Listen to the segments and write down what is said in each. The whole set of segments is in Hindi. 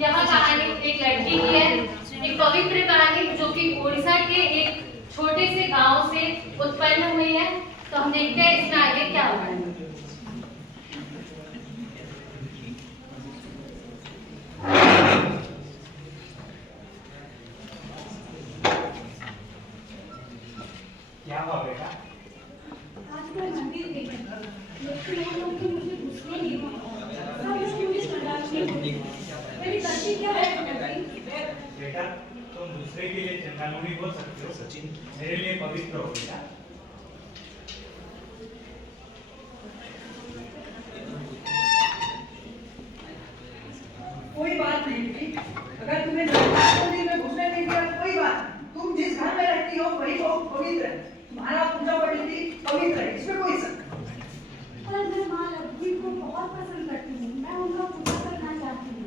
यह कहानी एक लड़की की है, एक पवित्र कहानी जो कि ओडिशा के एक छोटे से गांव से उत्पन्न हुई है। तो हम देखते हैं इसमें आगे क्या होगा। क्या हुआ बेटा? आज मैं मंदिर गई, लेकिन वो लोग मुझे घुसने नहीं दिए। मेरी गलती क्या है? बेटा तुम दूसरे के लिए चंदालुनी बोल सकते हो, सचिन मेरे लिए पवित्र हो बेटा। कोई बात नहीं बेटी, अगर तुम्हें मंदिर में घुसने नहीं दिया कोई बात। तुम जिस घर में रहती हो वही बहुत पवित्र है, तुम्हारा पूजा पद्धति पवित्र है, इसमें कोई शक नहीं। पर मैं माँ लक्ष्मी को बहुत पसंद करती हूँ, मैं उनका पूजा करना चाहती हूँ।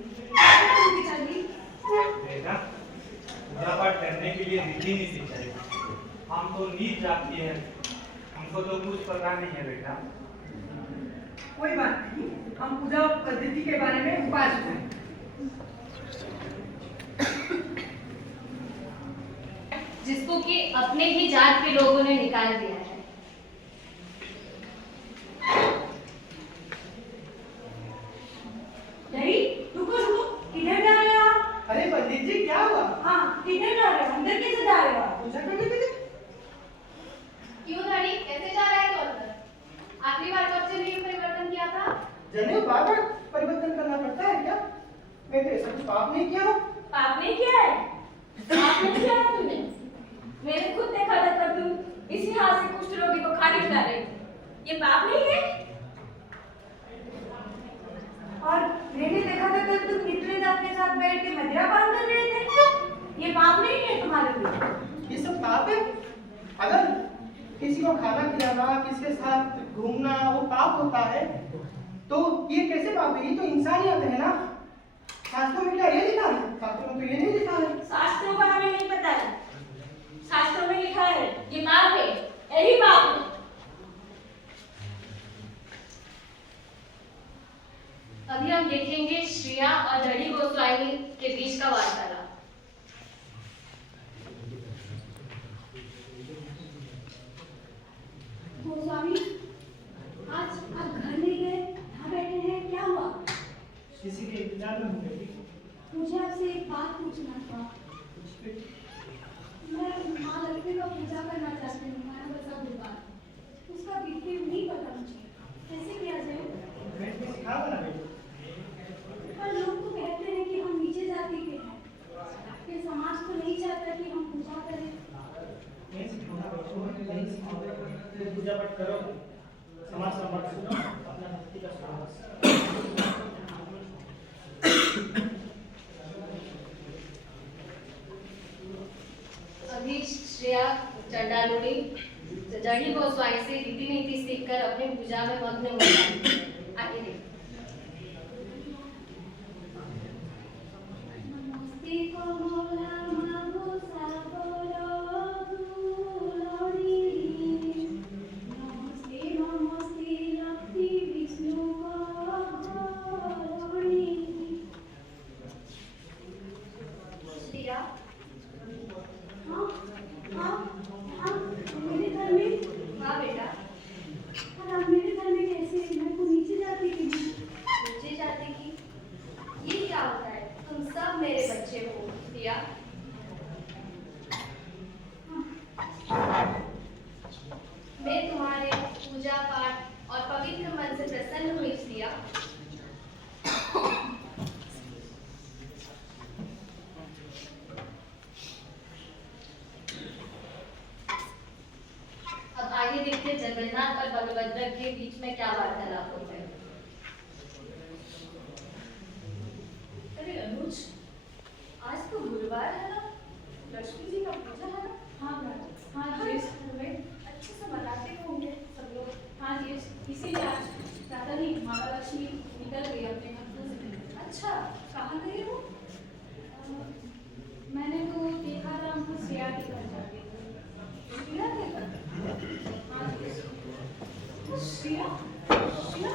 बेटा पूजा पाठ करने के लिए रीति नीति चाहिए, हम तो नीच जाती है, हमको तो कुछ पता नहीं है बेटा। कोई बात नहीं, हम पूजा पद्धति के बारे में उपास करें। जिसको कि अपने ही जात के लोगों ने निकाल दिया है। डैडी, रुको रुको, किधर जा रहे हो आप? अरे पंडित जी क्या हुआ? हाँ, किधर जा रहे हो? अंदर कैसे जा रहे हो आप? पूजा करने के लिए। क्यों धनी, कैसे जा रहा है तो अंदर? आखिरी बार कब से नियम परिवर्तन किया था? जनेऊ बार बार परिवर्तन करना पड़ता है क्या? मैं तो ऐसा कुछ पाप नहीं किया हूँ। पाप नहीं किया है? पाप नहीं किया है तूने? मैंने खुद देखा था तब तुम इसी हाथ से कुष्ठ रोगी को खाने खिला रही थी। ये पाप नहीं है? और मैंने देखा था तब तुम मित्रदा अपने साथ बैठ के मदिरा पान कर रहे थे। ये पाप नहीं है तुम्हारे लिए? ये सब पाप है? अगर किसी को खाना खिलाना, किसी के साथ घूमना वो पाप होता है, तो ये कैसे पाप है? ये तो इंसानियत है ना। शास्त्रों में क्या ये लिखा है? शास्त्रों में तो ये नहीं लिखा है। शास्त्रों का हमें नहीं पता है। शास्त्रों में लिखा है ये पाप है, यही पाप है। अभी हम देखेंगे श्रेया और धड़ी गोस्वामी के बीच का वार्तालाप। गोस्वामी, आज आप घर नहीं गए, यहाँ बैठे हैं, क्या हुआ? किसी के इंतजार में हूँ बेटी। मुझे आपसे एक बात पूछना था। मैं माँ लक्ष्मी का पूजा करना चाहती हूँ, माया बसा गुरुवार। उसका विधि नहीं पता मुझे, कैसे किया जाए? मैं तो सिखा बना बेटी। पर लोग तो कहते हैं कि हम नीचे जाति के हैं, फिर समाज तो नहीं चाहता कि हम पूजा करें। मैं सिखाऊंगा बेटी, मैं सिखाऊंगा। तुम पूजा पाठ करो, समाज का मत सुनो, अपना भक्ति का सुनो। अभी श्रेया चंडालुनी धड़ी गोस्वामी से रीति नीति सीखकर अपनी पूजा में मग्न हो जाती है। आगे देखिए। हाँ बेटा, और आप मेरे घर में कैसे? मैं तो नीचे जाती थी। नीचे जाति की ये क्या होता है? तुम सब मेरे बच्चे हो प्रिया। मैं तुम्हारे पूजा पाठ और पवित्र मन से प्रसन्न हुई प्रिया। अब आगे देखते हैं जगन्नाथ और बलभद्र के बीच में क्या वार्तालाप होता है। अरे अनुज, आज तो गुरुवार है ना, लक्ष्मी जी का पूजा है ना? हाँ मैडम। हाँ जी, स्कूल में अच्छे से मनाते होंगे सब लोग। हाँ जी, इसीलिए आज प्रातः ही माता लक्ष्मी निकल गई अपने घर से। अच्छा, कहाँ गई वो? मैंने तो देखा था हमको श्रेया के घर जाके। श्रेया के घर? हाँ जी। श्रेया? श्रेया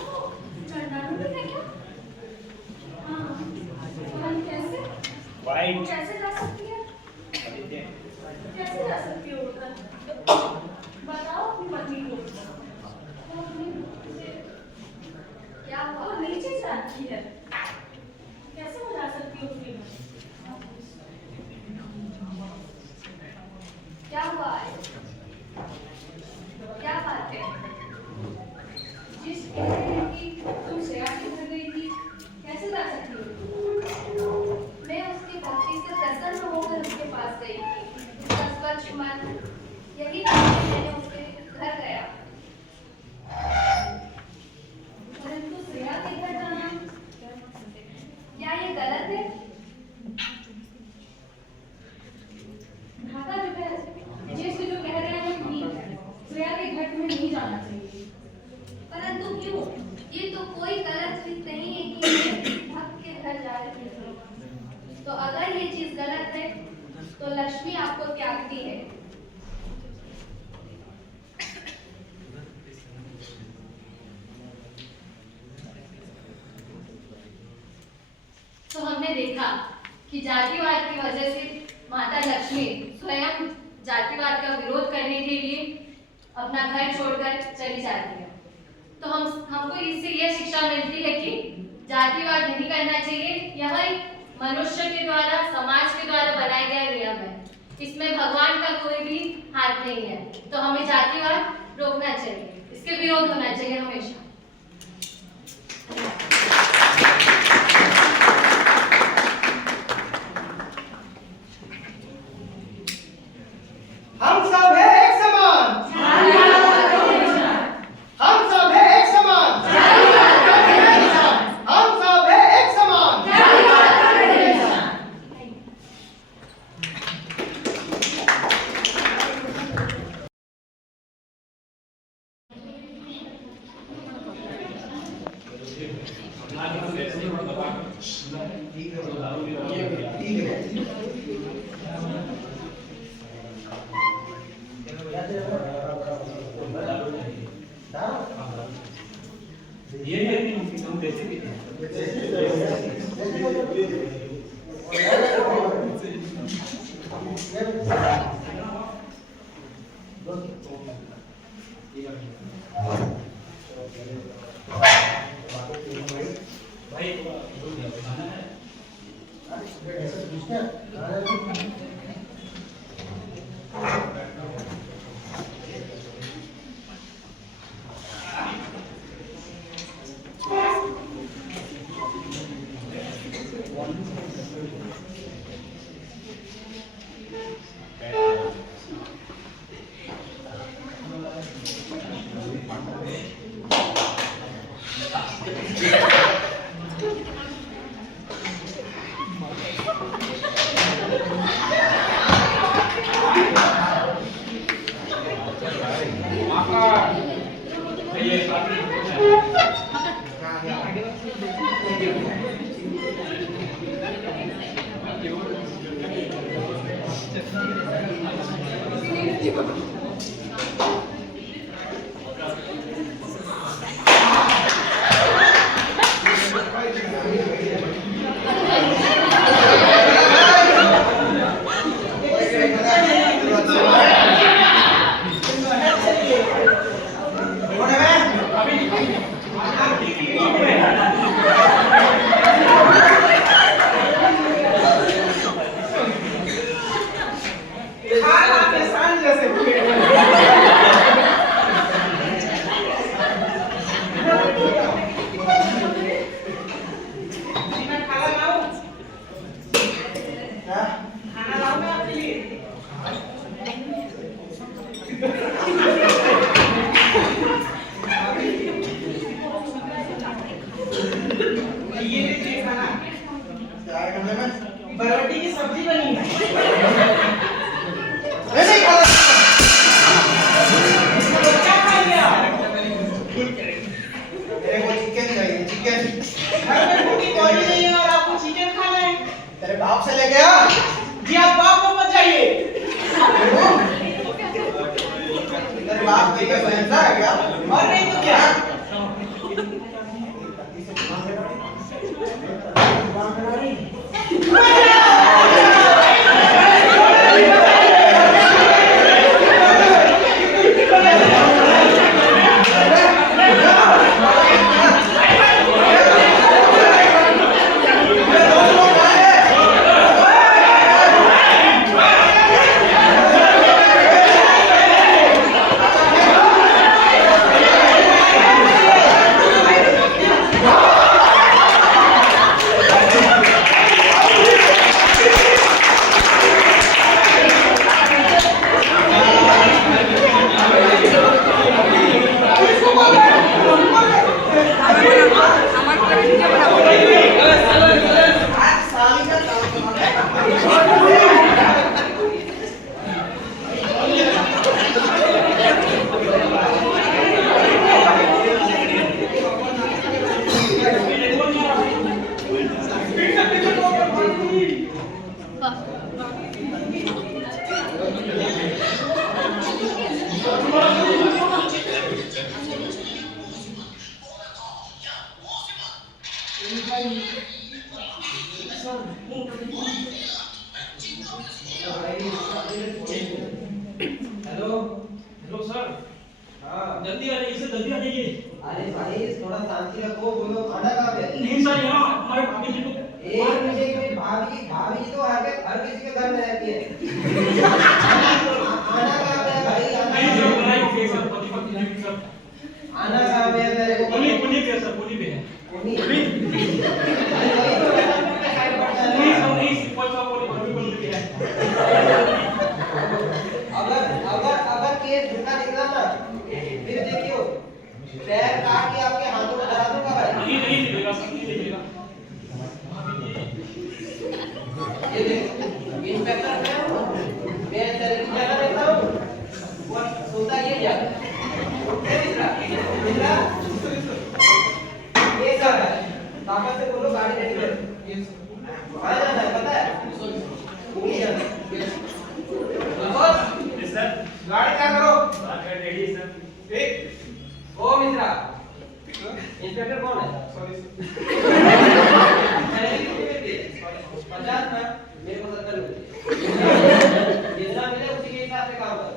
हमने देखा कि जातिवाद की वजह से माता लक्ष्मी स्वयं जातिवाद का विरोध करने के लिए अपना घर छोड़कर चली जाती है। तो हमको इससे यह शिक्षा मिलती है कि जातिवाद नहीं करना चाहिए। यह एक मनुष्य के द्वारा, समाज के द्वारा बनाया गया नियम है, इसमें भगवान का कोई भी हाथ नहीं है। तो हमें जातिवाद रोकना चाहिए, इसके विरोध होना चाहिए हमेशा। हम सब है एक समान, हम सब है एक समान, हम सब है एक समान। बरबटी की सब्जी बनी है। क्या खा लिया? मेरे को चिकन चाहिए, चिकन। घर में भूखी कोई नहीं है और आपको चिकन खाना है? तेरे बाप से लेके आ। जी आप बाप को मत जाइए। तेरे बाप कहीं का स्वयंसा है क्या? और नहीं तो क्या? हाँ जल्दी आ जाइए, इसे जल्दी आ जाइए। अरे भाई थोड़ा शांति रखो, बोलो खाना कहाँ पे है? नहीं सर, यहाँ हमारे भाभी जी को एक मिनट, भाभी जी तो हर किसी के घर में रहती है। खाना कहाँ पे है भाई? नहीं सर, बनाई होगी सर, पति पत्नी जी सब। आना कहाँ पे है मेरे को? पुनी पे है सर, पुनी पे है। पुनी? अरे वही तो राजस्थान में साइड पड़ता है नहीं ना। सर, नहीं, सिंपल सा पुनी पे है। अगर केस झूठा निकला ना, फिर देखियो पैर काट के आपके हाथों में धरा दूंगा भाई। नहीं निकलेगा सर, नहीं निकलेगा। ये देखो इंस्पेक्टर मैं तेरे की जगह देखता हूँ, वो सोता ये क्या मिश्रा ये क्या है? ताकत से बोलो गाड़ी रेडी कर। कहाँ जाना है पता है? घूमने जाना है। सर गाड़ी क्या करो? Ready sir. ठीक। ओ मिश्रा, इंस्पेक्टर कौन है? सॉरी मैंने कितनी मिलती है? 50 ना, मेरे को 70 मिलती है। जितना मिले उसी के हिसाब से काम करो।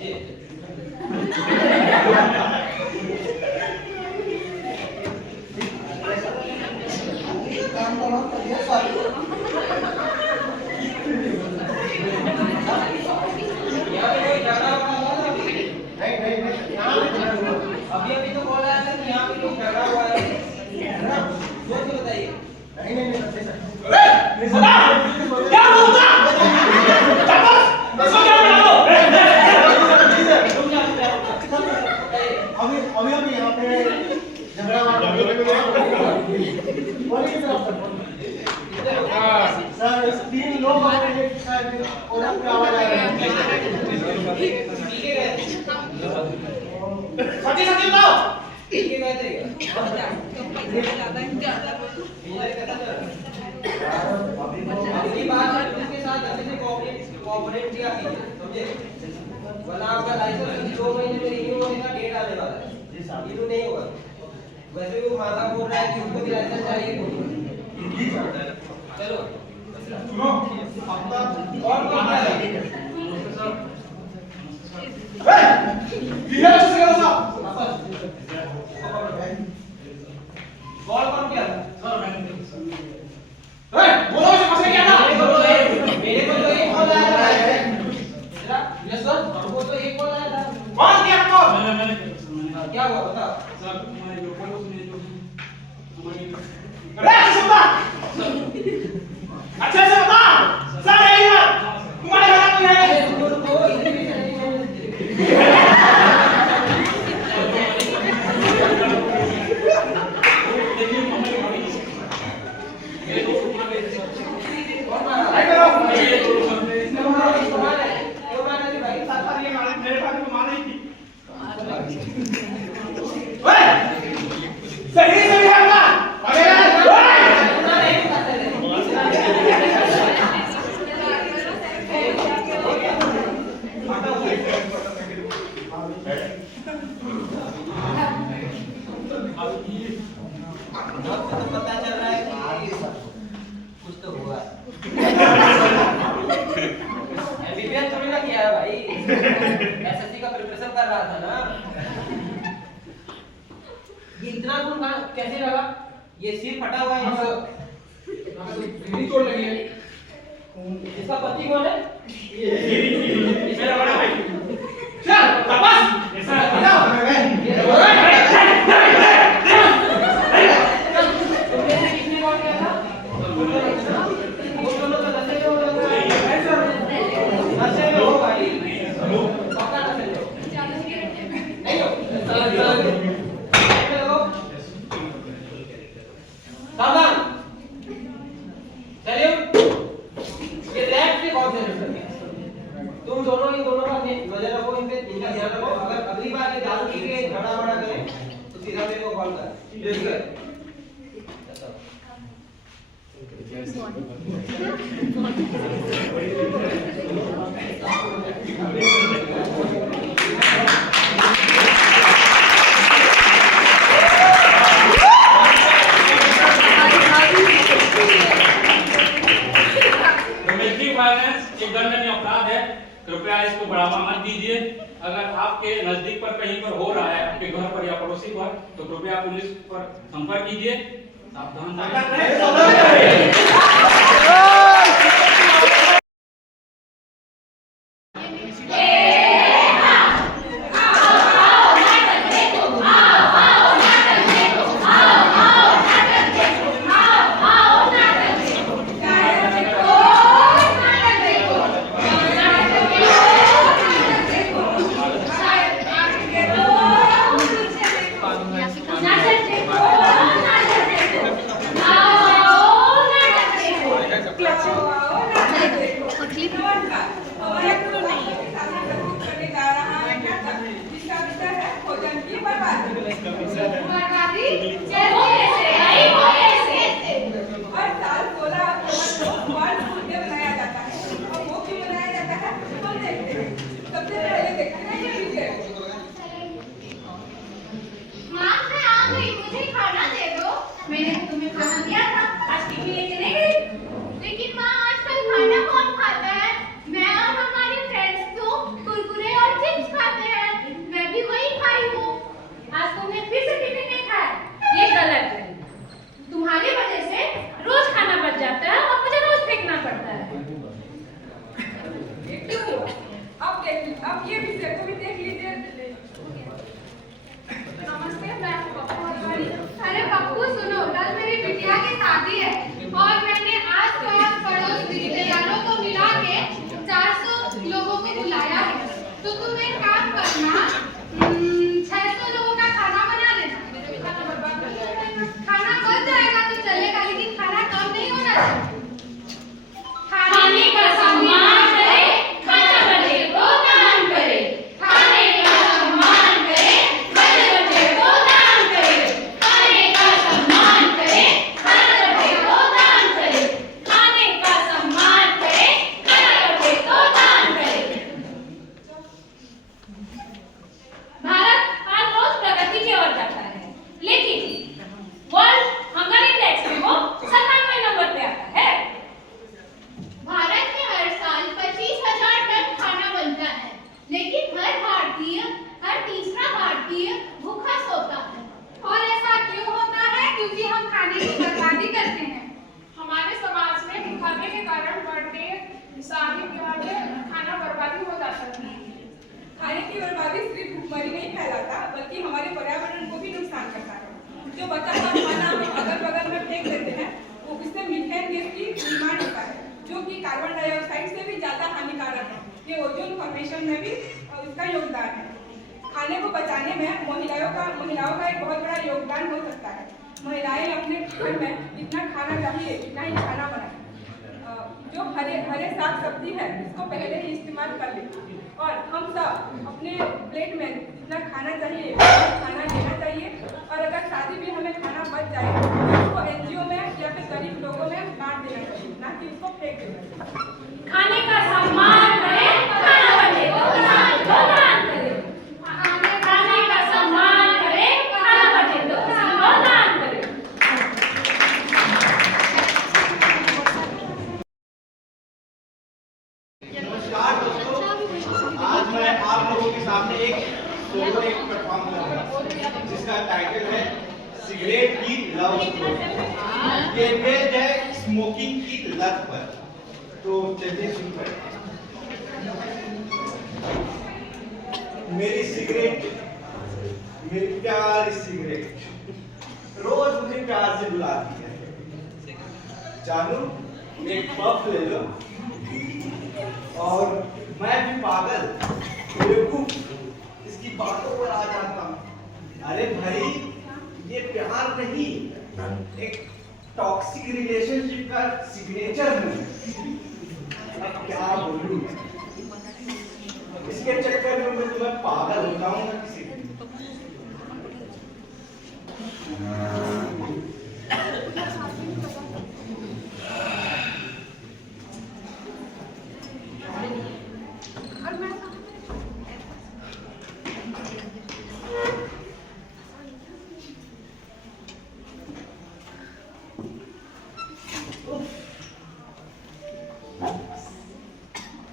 जी। काम करो तो ये सॉरी। यहाँ पे कोई झगड़ा हुआ था अभी? नहीं, यहाँ पे अभी तो बोल रहा था कि यहाँ पे कोई झगड़ा हुआ है। सोच के बताइए। क्या होगा? इसको क्या बना दो? अभी यहाँ पे झगड़ा सर 3 लोग और आपकी आवाज आ रही है। सच्ची बताओ। ठीक है कहते हैं। अगली बार उसके साथ अच्छे से कोऑपरेट किया कीजिए, समझे? वरना आपका लाइसेंस 2 महीने में रिन्यू होने का डेट आने वाला है। रिन्यू नहीं होगा। वैसे भी वो माता बोल रहा है कि उसको भी लाइसेंस चाहिए। चलो सुनो और कौन आ रहा है? कॉल कौन किया था? सर मैंने बोलो इसे मसले क्या था? मेरे को तो एक कॉल आया था। यस सर, हमको तो एक कॉल आया था। कौन किया आपको? मैंने क्या हुआ बता? सर हमारे जो पड़ोस में जो हमारी अच्छे से बता। सर यही है। तुम्हारे घर में है। रुको, इंटरव्यू नहीं। कौन मारा? नहीं करो। क्यों मारा थे भाई? मेरे भाभी को मार रही थी। ओए! सही से भी है ना? पता चल रहा है कि कुछ तो हुआ। एमबीबीएस थोड़ी ना किया है भाई, एसएससी का प्रिपरेशन कर रहा था ना। ये इतना खून कैसे लगा? ये सिर फटा हुआ है। चोट लगी है। इसका पति कौन है? मेरा बड़ा भाई। चल वापस। तुमने से किसने कॉल किया था? वो दोनों तो नशे में हो नशे में हो भाई। पक्का नशे में हो। नहीं हो? सावधान। चलिए ये रैप से कौन से लड़के? तुम दोनों इन दोनों का नजर रखो, इनका ध्यान रखो। अगर अगली बार ये दारू पी के झगड़ा वगड़ा करें तो सीधा मेरे को कॉल कर। ठीक है? डोमेस्टिक वायलेंस एक दंडनीय अपराध है, कृपया इसको बढ़ावा मत दीजिए। अगर आपके नजदीक पर अगर कहीं पर हो रहा है आपके घर पर या पड़ोसी पर, तो कृपया पुलिस पर संपर्क कीजिए। सावधान रहें। मैंने तुम्हें खाना दिया था, आज टिफिन लेके नहीं गई? लेकिन माँ आजकल खाना कौन खाता है? मैं और हमारी फ्रेंड्स तो कुरकुरे और चिप्स खाते हैं। मैं भी वही खाई हूँ। आज तुमने फिर से टिफिन नहीं खाया, ये गलत है। तुम्हारी वजह से रोज खाना बच जाता है और मुझे रोज फेंकना पड़ता है। अब ये विषय को भी देख लीजिए। नमस्ते, मैं पप्पू हमारी। अरे पप्पू सुनो, कल मेरी बिटिया की शादी है और मैंने आस पास पड़ोस रिश्तेदारों को मिला के 400 लोगों को बुलाया है। तो तुम एक काम करना, 600 लोगों का खाना बना लेना। खाना बर्बाद कर जाएगा। खाना बच जाएगा तो चलेगा, लेकिन खाना कम नहीं होना चाहिए। खाने का सम्मान करें, खाना बचे तो दान करें। खाने का सम्मान करें, बचे बचे तो दान करें। खाने का सम्मान करें, खाना बचे तो दान करें। खाने का सम्मान करें, खाना बचे तो दान करें। भारत हर रोज प्रगति की ओर जाता है, लेकिन वर्ल्ड हंगर इंडेक्स में वो 97वें नंबर पे आता है। भारत में हर साल 25,000 टन खाना बनता है, लेकिन हर तीसरा भारतीय भूखा सोता है। और ऐसा क्यों होता है? क्योंकि हम खाने की बर्बादी करते हैं। हमारे समाज में भूखाने के कारण बर्थडे, शादी ब्याह में खाना बर्बादी हो जाता है। खाने की बर्बादी सिर्फ भूखमरी नहीं फैलाता, बल्कि हमारे पर्यावरण को भी नुकसान करता है। जो बचा हुआ खाना हम अगल बगल में फेंक देते हैं, वो इससे मीथेन गैस की निर्माण होता है, जो कि कार्बन डाइऑक्साइड से भी ज्यादा हानिकारक है। ये ओजोन फॉर्मेशन में भी इसका योगदान है। खाने को बचाने में महिलाओं का एक बहुत बड़ा योगदान हो सकता है। महिलाएं अपने घर में जितना खाना चाहिए उतना ही खाना बनाएं। जो हरे साग सब्जी है इसको पहले ही इस्तेमाल कर लें, और हम सब अपने प्लेट में जितना खाना चाहिए उतना खाना लेना चाहिए। और अगर शादी में हमें खाना बच जाए तो उसको एनजीओ में या फिर गरीब लोगों में बांट देना चाहिए, ना कि उसको फेंक देना चाहिए। खाने का सम्मान करें, खाना बचे तो दान करें। खाने का सम्मान करें, खाना बचे तो दान करें। नमस्कार दोस्तों, आज मैं आप लोगों के सामने एक परफॉर्म कर रहा हूँ जिसका टाइटल है सिगरेट की लव स्टोरी। ये बेस्ड है स्मोकिंग की लत पर। तो चलिए शुरू करते हैं। मेरी सिगरेट, मेरी प्यारी सिगरेट रोज मुझे प्यार से बुलाती है। जानू एक पफ ले लो। और मैं भी पागल बेवकूफ इसकी बातों पर आ जाता हूँ। अरे भाई ये प्यार नहीं, एक टॉक्सिक रिलेशनशिप का सिग्नेचर है। अब क्या बोलूं, इसके चक्कर में मैं तुम्हें पागल होता हूँ ना किसी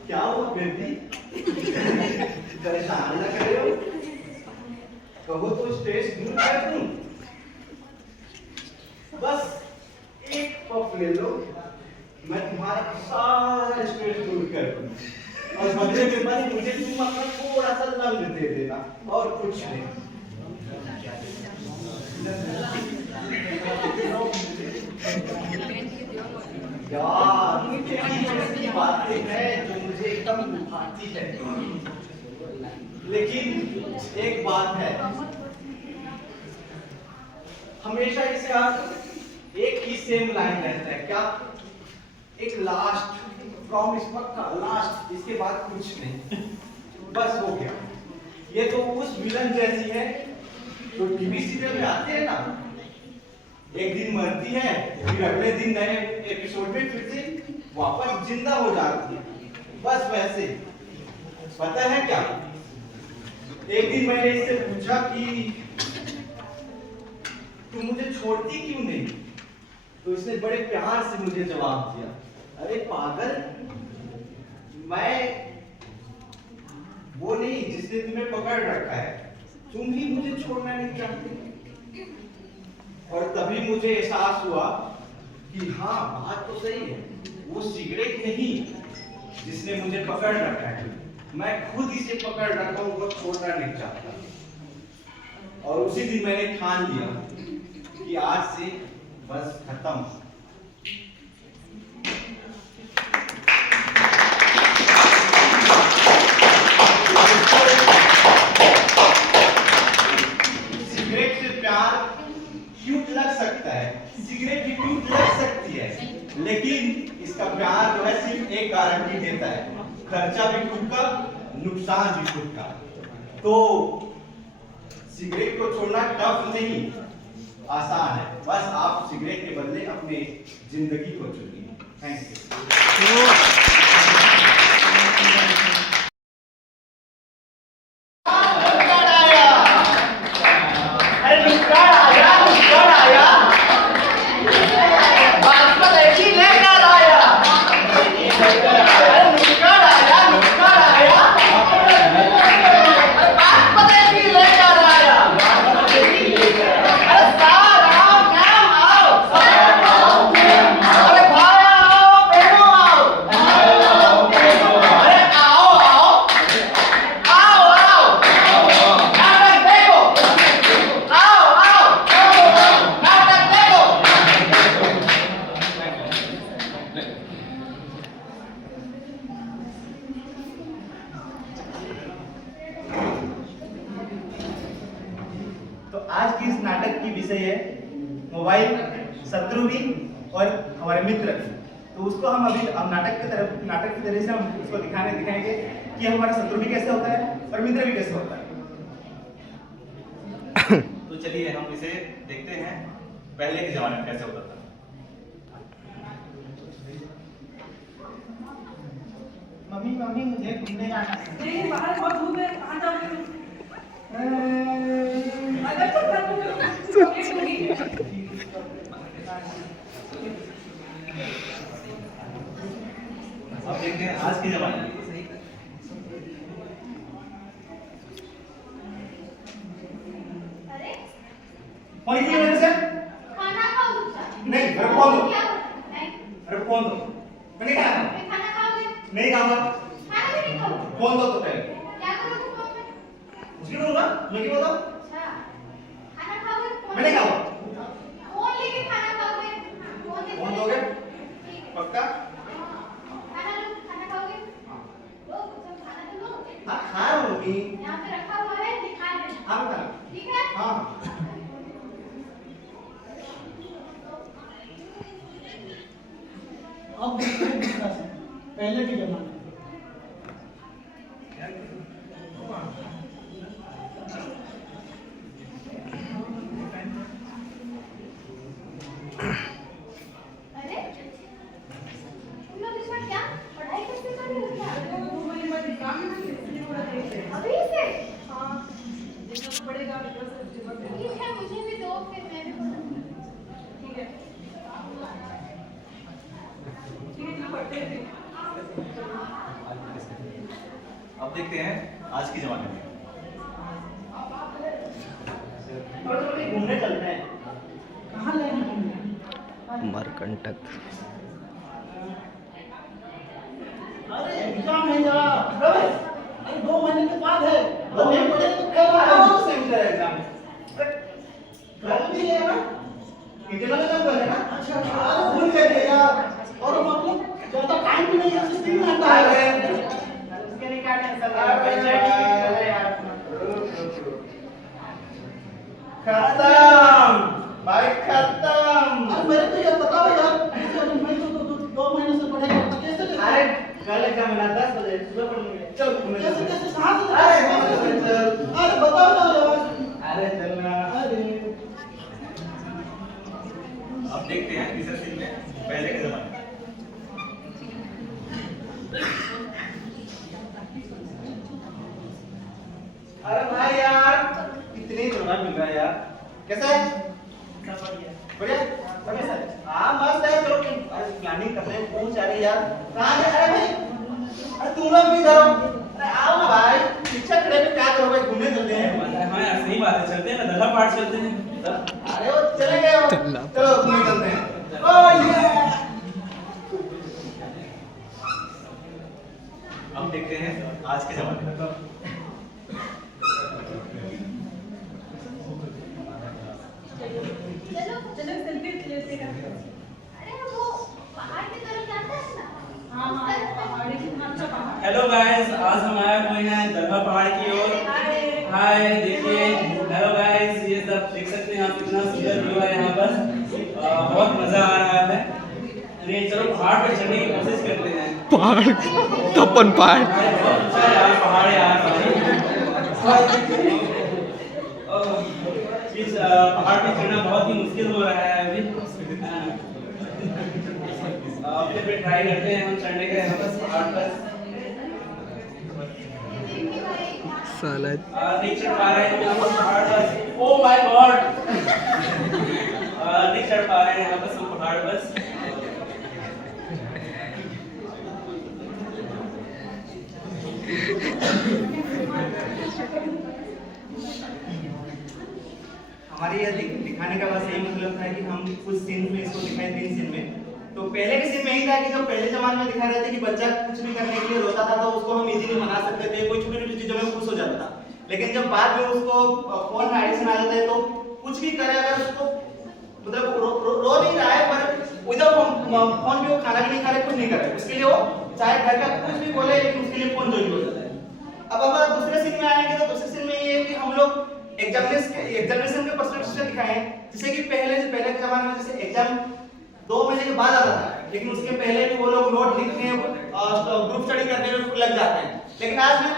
क्या हुआ बेबी, परेशान लग रहे हो? कहो तो स्ट्रेस दूर कर दूं। बस एक पफ ले लो, मैं तुम्हारा सारा स्ट्रेस दूर कर दूं। और बदले में भाई मुझे तुम अपना थोड़ा सा रंग दे देना और कुछ नहीं। यार ये बातें हैं जो मुझे एकदम भाती है, लेकिन एक बात है, हमेशा इसका एक ही सेम लाइन रहता है, क्या? एक लास्ट प्रॉमिस, पक्का लास्ट, इसके बाद कुछ नहीं, बस हो गया। ये तो उस विलन जैसी है जो टीवी सीरियल में आते हैं ना, एक दिन मरती है फिर अगले दिन नए एपिसोड में फिर से वापस जिंदा हो जाती है, बस वैसे। पता है क्या, एक दिन मैंने इससे पूछा कि तुम मुझे छोड़ती क्यों नहीं, तो इसने बड़े प्यार से मुझे जवाब दिया, अरे पागल, मैं वो नहीं जिसने तुम्हें पकड़ रखा है, तुम ही मुझे छोड़ना नहीं चाहते। और तभी मुझे एहसास हुआ कि हाँ बात तो सही है, वो सिगरेट नहीं जिसने मुझे पकड़ रखा है, मैं खुद इसे पकड़ रखा हूं, वो छोड़ना नहीं चाहता। और उसी दिन मैंने ठान लिया कि आज से बस खत्म। सिगरेट से प्यार क्यूट लग सकता है, सिगरेट भी क्यूट लग सकती है, लेकिन इसका प्यार जो है सिर्फ एक गारंटी देता है, खर्चा भी खुद का, नुकसान भी खुद का। तो सिगरेट को छोड़ना टफ नहीं, आसान है, बस आप सिगरेट के बदले अपने जिंदगी को चुनिए। Thank you. तो आज की इस नाटक की विषय है मोबाइल, शत्रु भी और हमारे मित्र भी। तो उसको हम अभी नाटक की तरह से हम उसको दिखाएंगे कि हमारा शत्रु भी कैसे होता है और मित्र भी कैसे होता है। तो चलिए हम इसे देखते हैं पहले के जमाने में कैसे होता था। मम्मी मुझे घूमने जाना है। नहीं, बाहर बहुत धूप है, कहाँ जाओगे तुम? अगर तो घर में चॉकलेट होगी। अब देखते हैं आज के जमाने में। अरे और ये मेरे से खाना खाओ चुपचाप। नहीं, मेरे को दो। क्या बोला? नहीं, अरे फोन दो, मैंने कहा फिर खाना खाओगे? नहीं खाऊंगा। खाना भी नहीं खाओगे? फोन दो तो पहले क्या करोगे फोन में? उसकी बोलूंगा, मुझे बताओ। अच्छा, खाना खाओगे? मैंने खाऊंगा। फोन लेके खाना खाओगे? फोन दोगे? ठीक है। पक्का? खाना खाओगे? लो, सब खाना तो लो। हाँ खा रहा हूँ मम्मी। यहाँ पे रखा हुआ है, दिखा देना। हाँ खा। ठीक है? हाँ। अब पहले के जमाने अरे तुम लोग इस बार क्या पढ़ाई कैसे कर रहे हो क्या? अभी से? हाँ। पड़ेगा ठीक है, मुझे भी दो, फिर मैं भी पढ़ूंगी। ठीक है, पढ़ते हैं। अब देखते हैं आज के जमाने में। घूमने चलते हैं। कहाँ ले हैं घूमने? मरकंटक। अरे एग्जाम है यार, अरे 2 महीने के बाद है, तो नहीं पढ़ेंगे तो फेल हो अरे वो जाओगे। तो सेमेस्टर एग्जाम कल भी है ना, इंटरनल एग्जाम कल है ना। अच्छा अच्छा, अरे भूल गए थे यार। और मतलब ज्यादा टाइम भी नहीं है, सिर्फ 3 घंटा है। उसके लिए क्या टेंशन अरे यार, खत्म भाई खत्म। अरे मेरे को ये बताओ यार, मैं तो 2 महीने से पढ़ेगा तो कैसे कैसे? अरे कल एग्जाम है ना, 10 बजे सुबह पढ़ेंगे। चल घूमने कैसे चलते हैं। कैसे कहाँ से? अरे चल। अरे बताओ ना यार। अरे चलना। अरे अब देखते हैं तीसरे सीन में पहले के जमाने। अरे भाई यार इतने रोना मिल रहा है यार। कैसा है? बढ़िया बढ़िया सर। हाँ मस्त है। चलो अरे प्लानिंग कर रहे हैं, पूछ आ रही यार कहाँ गए? अरे भाई अरे तुम लोग भी इधर आओ। अरे आओ ना भाई, शिक्षक खड़े पे क्या करोगे? घूमने चलते हैं। हाँ यार सही बात है, चलते हैं ना, दल्ला पाठ चलते हैं। अरे वो चले गए हो। चलो घूमने चलते हैं। ओ ये अब देखते हैं आज के जमाने में। चलो चलो सेल्फी लेते हैं। अरे वो पहाड़ की तरफ जाता है ना। हाँ हाँ पहाड़ी अच्छा पहाड़। हेलो गाइस, आज हम आए हुए हैं दल्ला पहाड़ की ओर। हाय देखिए, हेलो गाइस, ये सब देख सकते हैं आप, कितना सुंदर व्यू है यहाँ पर। बहुत मजा आ रहा है। अरे चलो पहाड़ पे चढ़ने की कोशिश करते हैं। पहाड़ तपन पहाड़। बहुत ऊंचा है यार पहाड़ यार। इस पहाड़ पे चढ़ना बहुत ही मुश्किल हो रहा है अभी। फिर भी ट्राई करते हैं हम चढ़ने का यहाँ पर पहाड़ पर। साला नहीं चढ़ पा रहे हैं यहाँ पर पहाड़ पर। ओह माय गॉड, नहीं चढ़ पा रहे हैं यहाँ पर हम पहाड़ बस। हमारे ये दिखाने का बस यही मतलब था कि हम कुछ सीन में इसको दिखाएं, 3 सीन में। तो पहले के सीन में यही था कि जो पहले जमाने में दिखा रहे थे कि बच्चा कुछ भी करने के लिए रोता था तो उसको हम इजीली मना सकते थे, कोई छोटी छोटी चीजों में खुश हो जाता था। लेकिन जब बाद में उसको फोन में एडिक्शन आ जाता है तो कुछ भी करे, अगर उसको मतलब रो नहीं रहा है पर विदाउट फोन भी वो खाना भी नहीं खा रहे, कुछ नहीं कर रहे, उसके लिए वो चाहे घर का कुछ भी बोले लेकिन उसके लिए फोन जरूरी हो जाता है। अब अगर दूसरे सीन में आएंगे तो दूसरे सीन में ये है कि हम लोग एग्जामिनेशन के पर्सपेक्टिव से दिखाएं, जैसे कि पहले के जमाने में जैसे एग्जाम 2 महीने के बाद आता था, लेकिन उसके पहले भी वो लोग नोट लिखने ग्रुप स्टडी करने में लग जाते हैं। लेकिन आज में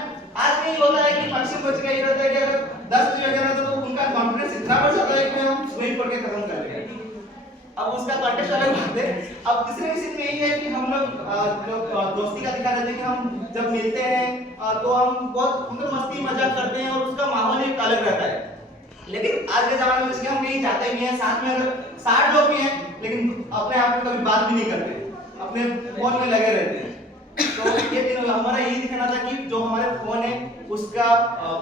ये होता है कि परीक्षा बच गई रहता है कि अगर 10 बजे अगर तो उनका कॉन्फिडेंस इतना बढ़ जाता है कि हम वही पढ़ के खत्म कर लेंगे। अब उसका कॉन्टेक्स्ट अलग बात है। अब तीसरे सीन में यही है कि हम लोग जो दोस्ती का दिखा देते हैं कि हम जब मिलते हैं तो हम बहुत मतलब मस्ती मजाक करते हैं और उसका माहौल एक अलग रहता है। लेकिन आज के जमाने में जैसे हम कहीं जाते भी हैं, साथ में अगर 60 लोग भी हैं लेकिन अपने आप में कभी बात भी नहीं करते, अपने फोन में लगे रहते हैं। तो ये दिन हमारा यही दिखाना था कि जो हमारे फोन है उसका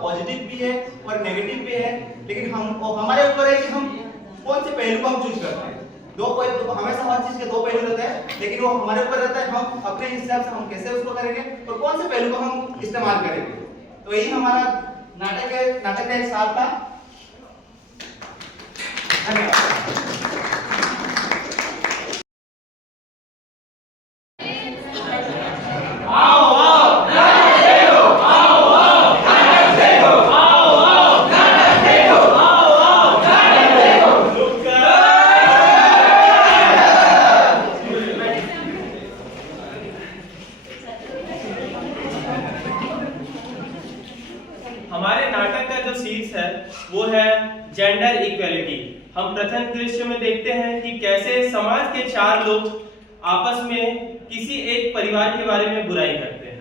पॉजिटिव भी है और नेगेटिव भी है, लेकिन हमारे ऊपर है कि हम कौन से पहलू को हम चूज करते हैं। हमेशा हर चीज के 2 पहलू रहते हैं, लेकिन वो हमारे ऊपर रहता है हम अपने हिसाब से हम कैसे उसको करेंगे और कौन से पहलू को हम इस्तेमाल करेंगे। तो यही हमारा नाटक का एक साल था। धन्यवाद। हमारे नाटक का जो शीर्ष है वो है जेंडर इक्वेलिटी। हम प्रथम दृश्य में देखते हैं कि कैसे समाज के 4 लोग आपस में किसी एक परिवार के बारे में बुराई करते हैं।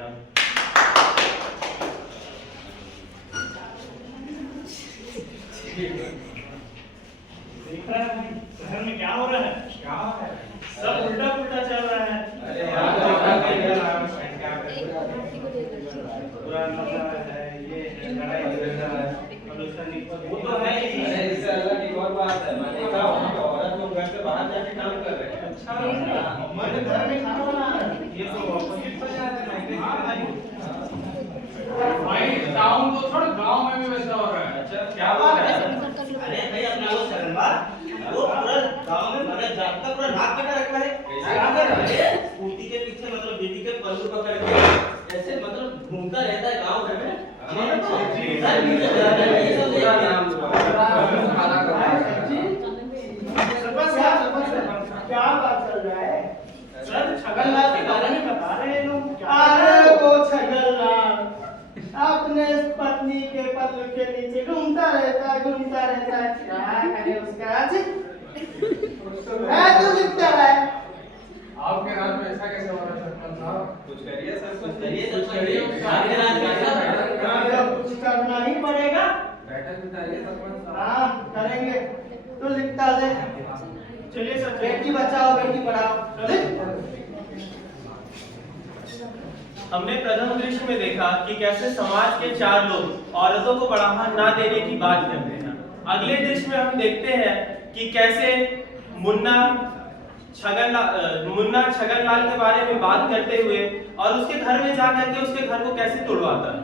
देख रहा है शहर में क्या हो रहा है? क्या है? सब उल्टा पुल्टा चल रहा है। अरे यार पूरा नशा है, ये है, लड़ाई झगड़ा है, प्रदूषण, वो तो है ही। बात है। मैं देखा वहाँ पे औरत लोग घर से बाहर जाके काम कर रहे हैं। अच्छा, मर्द घर में खाना बना रहा है। ये तो ऑपोजिट हो जाता है। भाई टाउन तो थोड़ा गांव में भी वैसा हो रहा है। अच्छा, क्या बात है? अरे भाई अपना वो शर्मा वो पूरा गांव में मर्द जात का पूरा नाक कटा रखा है। क्या कर रहा है? स्कूटी के पीछे मतलब बीबी के पल्लू पकड़ के ऐसे मतलब घूमता रहता है गांव घर में। क्या बात चल रहा है? सर छगनलाल के बारे में बता रहे हैं लोग। अरे वो छगनलाल अपने पत्नी के पल्लू के नीचे घूमता रहता है क्या करे उसका आज है तो लिखता है। आपके राज में ऐसा कैसे हो रहा है सरपंच साहब? कुछ करिए सर, कुछ करिए, कुछ करिए। आपके राज में ऐसा कुछ करना ही पड़ेगा। बैठक बिठाइए सरपंच साहब। हाँ करेंगे तो लिखता दे। चलिए सर, बेटी बचाओ बेटी पढ़ाओ लिख। हमने प्रथम दृश्य में देखा कि कैसे समाज के 4 लोग औरतों को बढ़ावा ना देने की बात करते हैं। अगले दृश्य में हम देखते हैं कि कैसे मुन्ना छगनलाल के बारे में बात करते हुए और उसके घर में जा करके उसके घर को कैसे तोड़वाता है।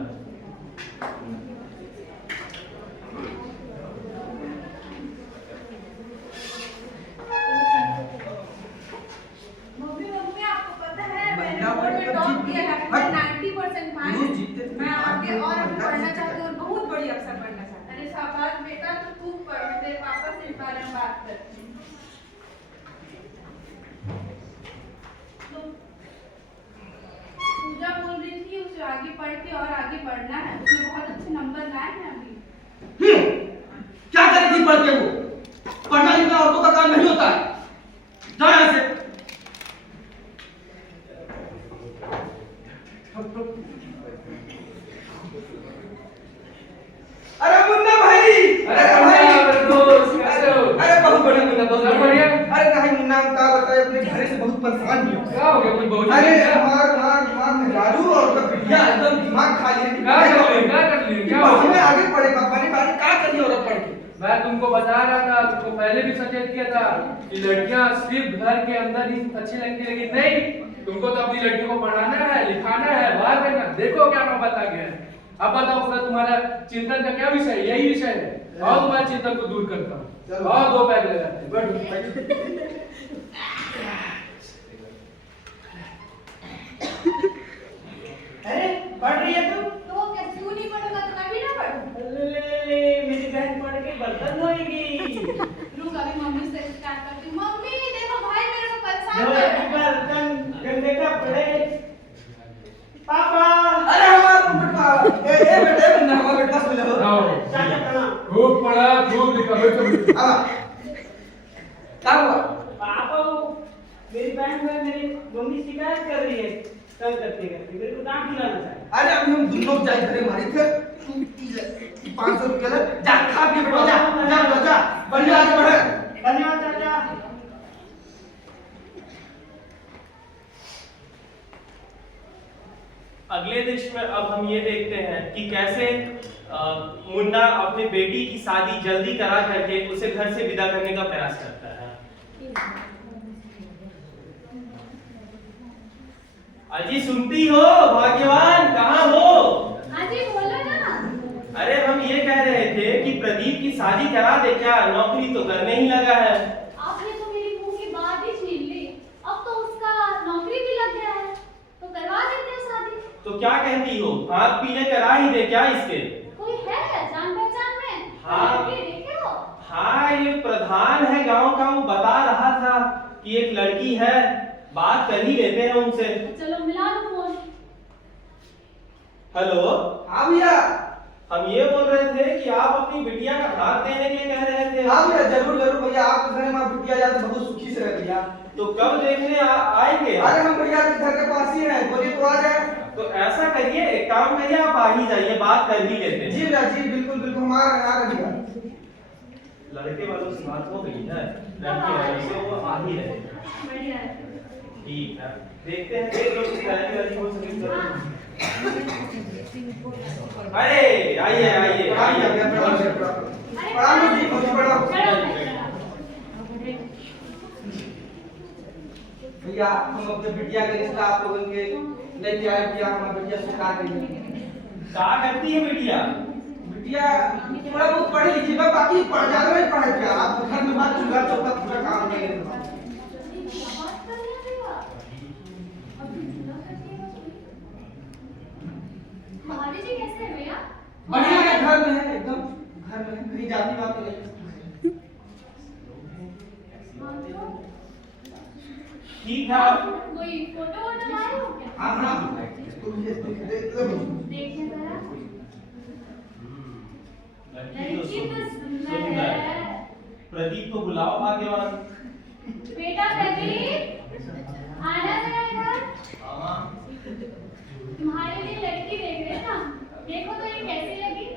मम्मी आपको पता है मैंने बोर्ड में टॉप किया है, मैं 90% मार्क्स मैं आगे और अभी पढ़ना चाहती हूँ और बहुत बड़ी अफसर बनना चाहती हूँ। अरे शाबाश बेटा, तो तू पढ़, मैं तेरे पापा से इस बारे में बात करती हूँ। पूजा बोल रही थी उसे आगे पढ़ के और आगे बढ़ना है, उसने बहुत अच्छे नंबर लाए हैं अभी। क्या करेगी पढ़ के वो? पढ़ना लिखना औरतों का काम नहीं होता है। जाओ यहाँ से। अरे मुन्ना भाई, अरे भाई, कैसे हो? अरे बहुत बढ़िया मुन्ना, बहुत सब बढ़िया। बढ़िया? अरे नहीं मुन्ना, क्या बताए अपने घर से बहुत परेशान हुई हूँ। क्या हो गया? कुछ बहुत अरे हमार मेहरारू और उसका बिटिया एकदम दिमाग खा लिए। क्या कर ली? क्या हो हमें गया? आगे पढ़ेगा, पानी पानी क्या करिए औरत पढ़ के? मैं तुमको बता रहा था, तुमको पहले भी सचेत किया था कि लड़कियां सिर्फ घर के अंदर ही अच्छी लगती है, लेकिन नहीं, तुमको तो अपनी लड़कियों को पढ़ाना है, लिखाना है, बाहर देना। देखो क्या नौबत आ गया है। अब बताओ फिर तुम्हारा चिंतन का क्या विषय है? यही विषय है। और तुम्हारे चिंतन को दूर करता हूँ। और 2 पैक ले जाते हैं। अरे पढ़ रही है तू? तो क्या तू नहीं पढ़ेगा तो मैं भी ना पढ़ूं? ले मेरी बहन पढ़ के बर्तन धोएगी। रुक अभी मम्मी से स्टार्ट करती हूँ। मम्मी देखो भाई मेरे को परेशान कर धोएगी रहा है। बर्तन गंदे कपड़े। पापा अरे हमारा बेटा, ए बेटे मुन्ना, हमारा बेटा सुन लो। चाचा प्रणाम। खूब पढ़ा, खूब लिखा। बैठो। क्या हुआ? पापा मेरी बहन में मेरी मम्मी शिकायत कर रही है, तंग करते करते मेरे को डांट दिलाना चाहिए। अरे अभी हम दोनों जाए घरे मारी थे। तू 500 रुपया ले जा, खा पी बेटा, जा बढ़िया आगे बढ़े। धन्यवाद चाचा। अगले दृश्य में अब हम ये देखते हैं कि कैसे मुन्ना अपनी बेटी की शादी जल्दी करा करके उसे घर से विदा करने का प्रयास करता है। अजी सुनती हो? भाग्यवान कहाँ हो? अजी बोलो ना। अरे हम ये कह रहे थे कि प्रदीप की शादी करा दे क्या? नौकरी तो करने ही लगा है। आपने तो मेरी मुंह की बात ही छीन ली। अब तो उसका नौकरी भी लग गया है, तो करवा देते हैं शादी। तो क्या कहती हो? हाथ पीले करा ही दे क्या इसके? कोई है जान पहचान में? हाँ। लड़की देखे हो? हाँ, ये प्रधान है गांव का, वो बता रहा था कि एक लड़की है, बात कर ही लेते हैं उनसे। चलो मिला लो फोन। हेलो। हाँ भैया। हम ये बोल रहे थे कि आप अपनी बिटिया का हाथ देने के लिए कह रहे थे। हाँ भैया, जरूर जरूर भैया, आप घर में बिटिया जाए तो बहुत सुखी से रह भैया। तो कब देखने आएंगे? अरे हम भैया के घर के पास ही हैं, बोलिए तो आ जाए। तो ऐसा करिए, एक काम करिए, आप आ ही जाइए, बात कर ही लेते हैं। जी भैया जी, बिल्कुल बिल्कुल, हम आ रहे भैया। लड़के वालों से बात हो गई है, लड़के वालों से वो आ ही रहे। बढ़िया है। ठीक है, देखते हैं एक लोग की तैयारी वाली हो सके तो। अरे आइए आइए आइए। प्रणाम जी, बहुत प्रणाम। भैया हम अपने बिटिया के रिश्ता आप लोगों के लेके आए भैया, हमारी बिटिया स्वीकार करिए। क्या करती है बिटिया? बिटिया थोड़ा बहुत पढ़ी लिखी है, बाकी ज्यादा नहीं पढ़े क्या, आप घर में बात चूल्हा चौका पूरा काम नहीं है। महावीर जी कैसे हैं भैया? बढ़िया है, घर में है, एकदम घर में है, कहीं जाती बात नहीं। ठीक है। कोई फोटो वोटो लाए हो क्या? हाँ हाँ, इसको भी देखिए जरा। लड़की तो सुंदर है। प्रदीप को बुलाओ भाग्यवान। बेटा प्रदीप, आना जरा इधर। तुम्हारे लिए लड़की देख रहे हैं ना, देखो तो ये कैसी लगी?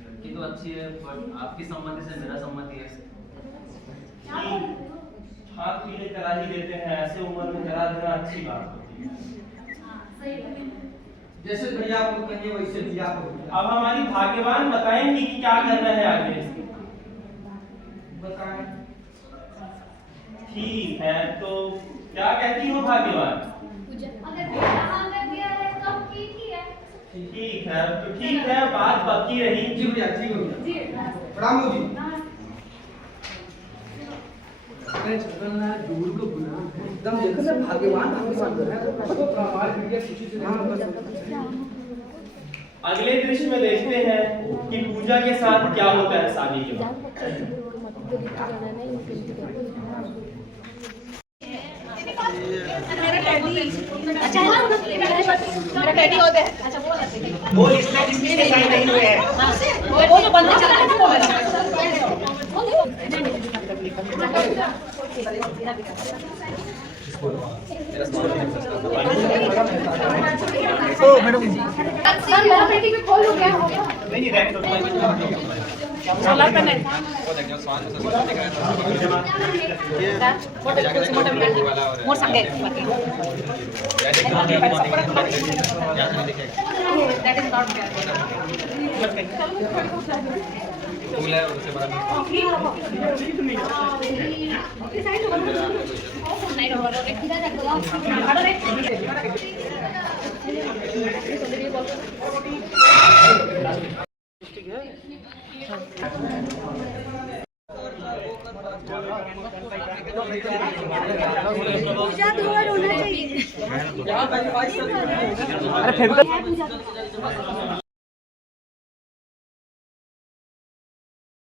लड़की तो अच्छी है, बट आपकी सम्मति से मेरा सम्मति है। क्या बोल रहे हो? हाथ पीले करा ही देते हैं, ऐसे उम्र में करा देना अच्छी बात होती है। हाँ, सही बात है। जैसे भैया आप कहिए वैसे भैया आप अब हमारी भाग्यवान बताएंगी कि क्या करना है आगे। बताएं। ठीक है, तो क्या कहती हो भाग्यवान? अगर बेटा हाँ कर दिया है तो ठीक ही है। ठीक है, तो ठीक है, बात पक्की रही। जी भैया, ठीक हो गया। जी प्रणाम हो जी। अरे चलना दूर को बुला, एकदम जैसे भाग्यवान हमारी बिटिया खुशी से। अगले दृश्य में देखते हैं कि पूजा के साथ क्या होता है शादी के बाद। अच्छा है ना, मेरा टैडी होता है। अच्छा वो इसमें जिसमें डिजाइन नहीं हुए हैं। वो जो बंदा चला है वो वाला। ओ मैडम, मेरा बेटी भी खोल क्या हो गया? नहीं सोलर पैनल मोर संगे दैट इज नॉट पूजा धुआं होना चाहिए।